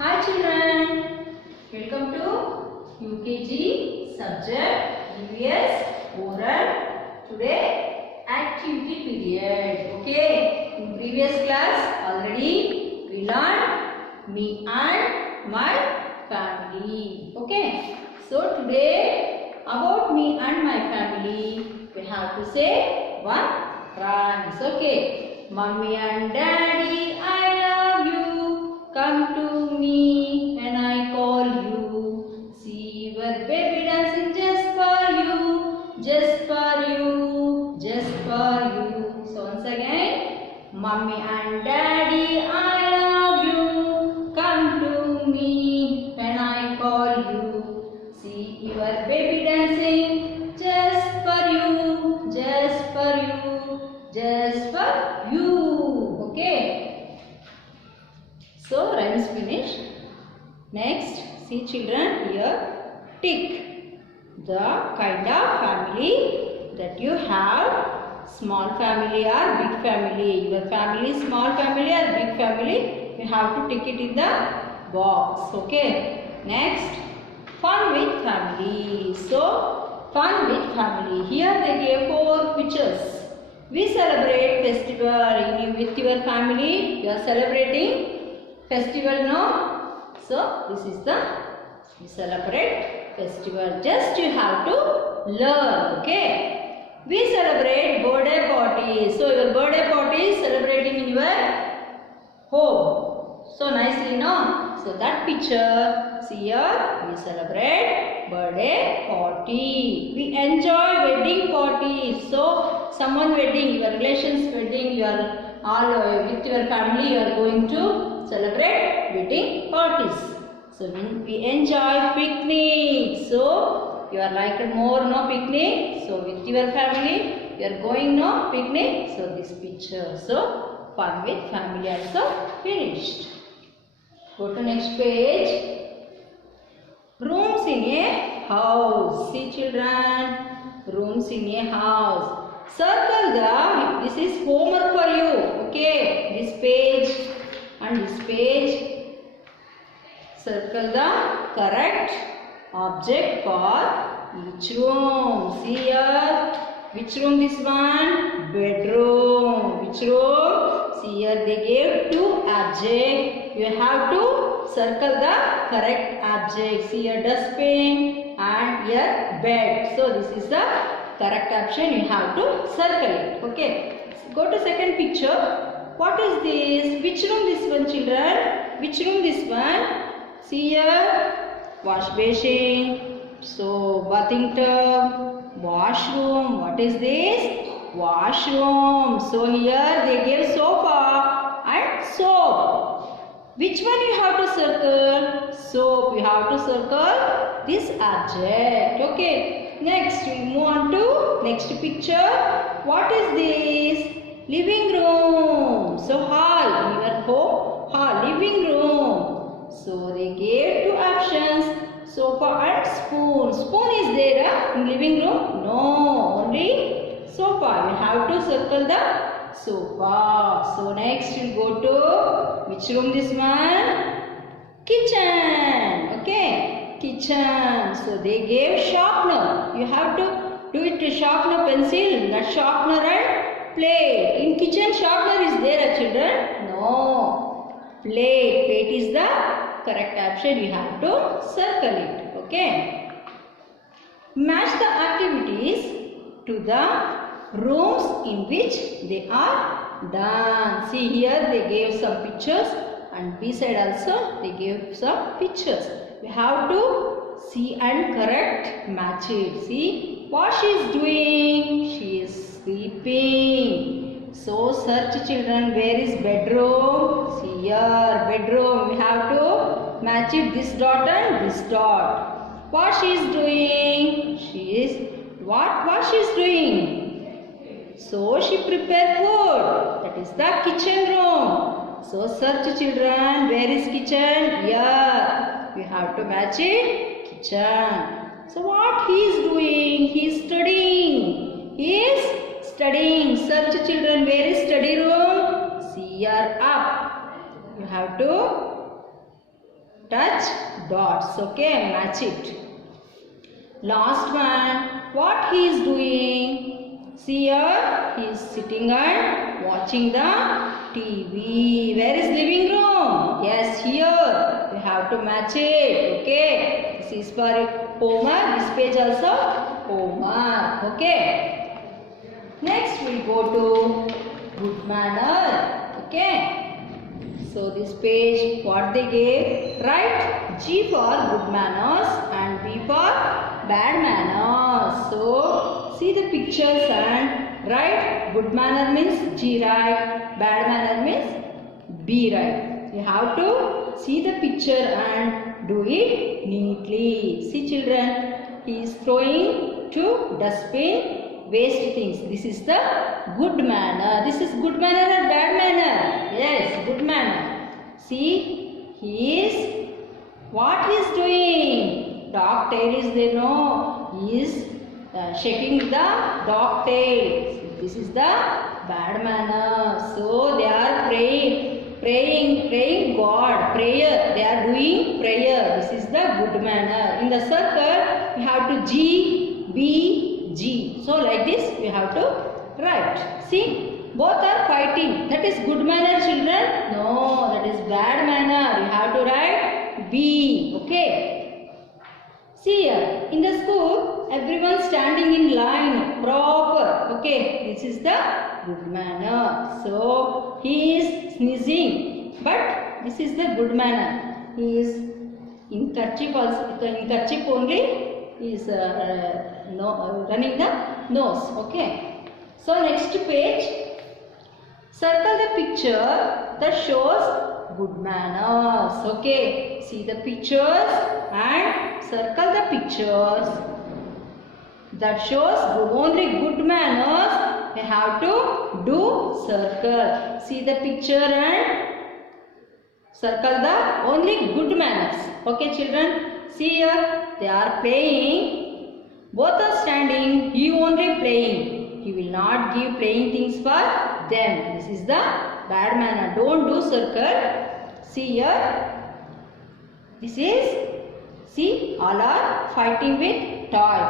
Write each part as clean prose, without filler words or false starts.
Hi children, welcome to UKG subject EVS oral. Today activity period. Okay, in previous class already we learned me and my family. Okay, so today about me and my family we have to say one rhymes. Okay, Mummy and Daddy, I love you. Come to me when I call you. See your baby dancing just for you, just for you, just for you. So once again, Mummy and Daddy, I love you. Come to me when I call you. See your baby dancing just for you, just for you, just for you. Okay. So rhymes finished. Next, see children here. Tick the kind of family that you have. Small family or big family. Your family is small family or big family. You have to tick it in the box. Okay. Next, fun with family. So fun with family. Here they gave 4 pictures. We celebrate festival with your family. You are celebrating festival, no? So this is the we celebrate festival. Just you have to learn. Okay. We celebrate birthday party. So your birthday party is celebrating in your home. So nicely, no? So that picture. See here. We celebrate birthday party. We enjoy wedding party. So someone wedding, your relations wedding, you are all with your family. You are going to celebrate wedding parties. So we enjoy picnic. So you are like more no picnic. So with your family you are going no picnic. So this picture. So fun with family also finished. Go to next page. Rooms in a house. See children. Rooms in a house. Circle the. This is homework for you. Okay. This page. And this page, circle the correct object for each room. See here, which room this one? Bedroom. Which room? See here they gave 2 objects. You have to circle the correct object. See here dustbin and here bed. So this is the correct option. You have to circle it. Okay. Go to second picture. What is this? Which room this one, children? Which room this one? See here, wash basin. So bathing tub, washroom. What is this? Washroom. So here they gave sofa and soap. Which one you have to circle? Soap. You have to circle this object. Okay. Next we move on to next picture. What is this? Living room. So hall, in your home, hall, living room. So they gave 2 options, sofa and spoon. Spoon is there in living room? No, only sofa. You have to circle the sofa. So next we will go to which room this one? Kitchen. Okay, kitchen. So they gave sharpener. You have to do it to sharpener pencil, not sharpener and plate. In kitchen sharpener is there, children? No. Plate. Plate is the correct option. You have to circle it. Okay. Match the activities to the rooms in which they are done. See here they gave some pictures and beside also they gave some pictures. We have to see and correct match it. See what she is doing. She is sleeping. So search children, where is bedroom? See here, bedroom. We have to match it this dot and this dot. What she is doing? She is what she is doing? So she prepared food. That is the kitchen room. So search children, where is kitchen? Here. We have to match it. Kitchen. So what he is doing? He is studying. He is studying. Search children, where is study room? See here up. You have to touch dots. Okay, match it. Last one, what he is doing? See here, he is sitting and watching the TV. Where is living room? Yes, here. We have to match it. Okay, this is for homework. This page also homework. Okay. Next we go to good manner. Okay. So this page, what they gave? Write G for good manners and B for bad manners. So see the pictures and write good manner means G write, bad manner means B write. You have to see the picture and do it neatly. See children, he is throwing to dustbin waste things. This is the good manner. This is good manner or bad manner? Yes, good manner. See, he is, what he is doing? Dog tail is there, no? He is shaking the dog tail. This is the bad manner. So they are praying God, prayer. They are doing prayer. This is the good manner. In the circle, we have to G, B, G. So like this, we have to write. See, both are fighting. That is good manner, children? No, that is bad manner. You have to write B. Okay. See here, in the school, everyone standing in line, proper. Okay, this is the good manner. So, he is sneezing, but this is the good manner. He is in kerchief only, he is running the nose. Okay. So, next page, circle the picture that shows good manners. Okay, see the pictures and circle the pictures that shows only good manners. We have to do circle. See the picture and circle the only good manners. Okay children, see here, they are playing. Both are standing, he only playing. He will not give playing things for them. This is the bad manner. Don't do circle. See here, this is, see, all are fighting with toy.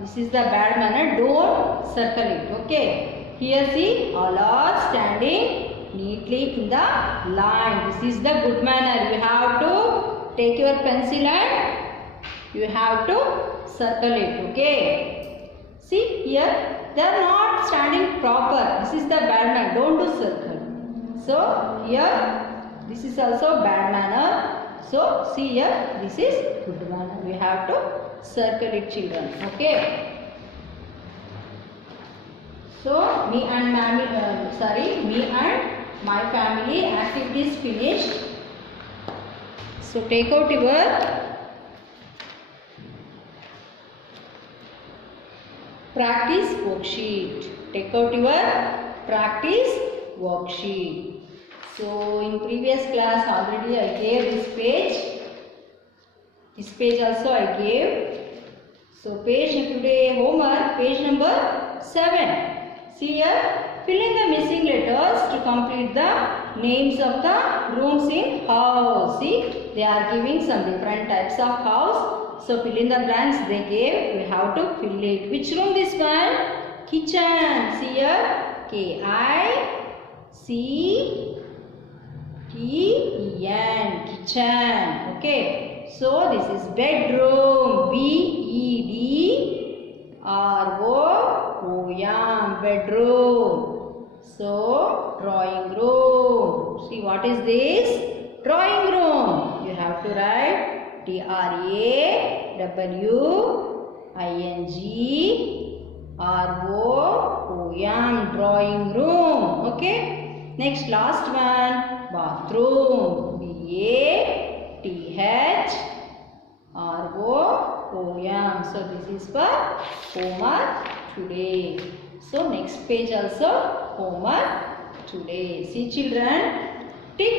This is the bad manner. Don't circle it. Okay. Here see, all are standing neatly in the line. This is the good manner. You have to take your pencil and you have to circle it. Okay. See here, they are not standing proper. This is the bad manner. Don't do circle. So here, this is also bad manner. So see here, this is good manner. We have to circle it, children. Okay. So me and my family activities finished. So take out your practice worksheet. Take out your practice worksheet. So in previous class already I gave this page. This page also I gave. So page today homework, page number 7. See here, fill in the missing letters to complete the names of the rooms in house. See, they are giving some different types of house. So fill in the blanks they gave. We have to fill it. Which room this one? Kitchen. See here, K-I-C-T-E-N, kitchen. Okay. So this is bedroom. B-E-D-R-O-O-M, bedroom. So drawing room. See what is this? Drawing room. You have to write D-R-A-W-I-N-G-R-O-O-M, drawing room. Okay. Next, last one, bathroom. B-A-T-H-R-O-O-M. So this is for homework today. So next page also homework today. See children, tick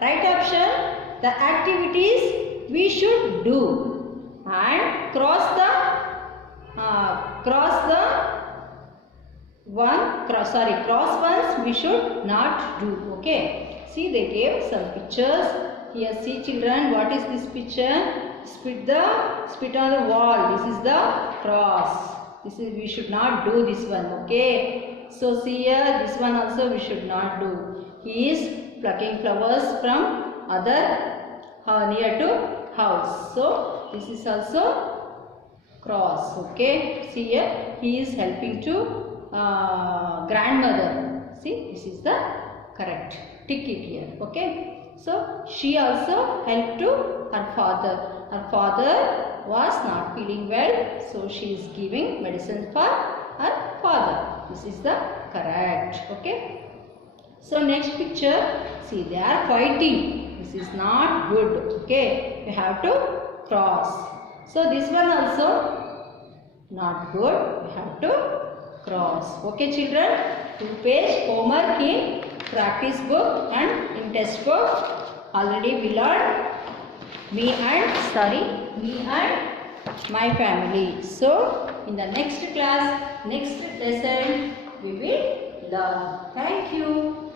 right option the activities we should do and cross ones we should not do. Okay. See, they gave some pictures. Here, see children, what is this picture? Spit on the wall. This is the cross. We should not do this one, okay? So see here, this one also we should not do. He is plucking flowers from other near to house. So this is also cross, okay? See here, he is helping to grandmother. See, this is the correct. Tick it here, okay? So she also helped to her father. Her father was not feeling well, so she is giving medicine for her father. This is the correct, okay? So next picture, see, they are fighting. This is not good, okay? We have to cross. So this one also not good. We have to cross. Okay, children? 2-page homework in practice book and in test book. Already we learned me and my family. So in the next class, next lesson, we will learn. Thank you.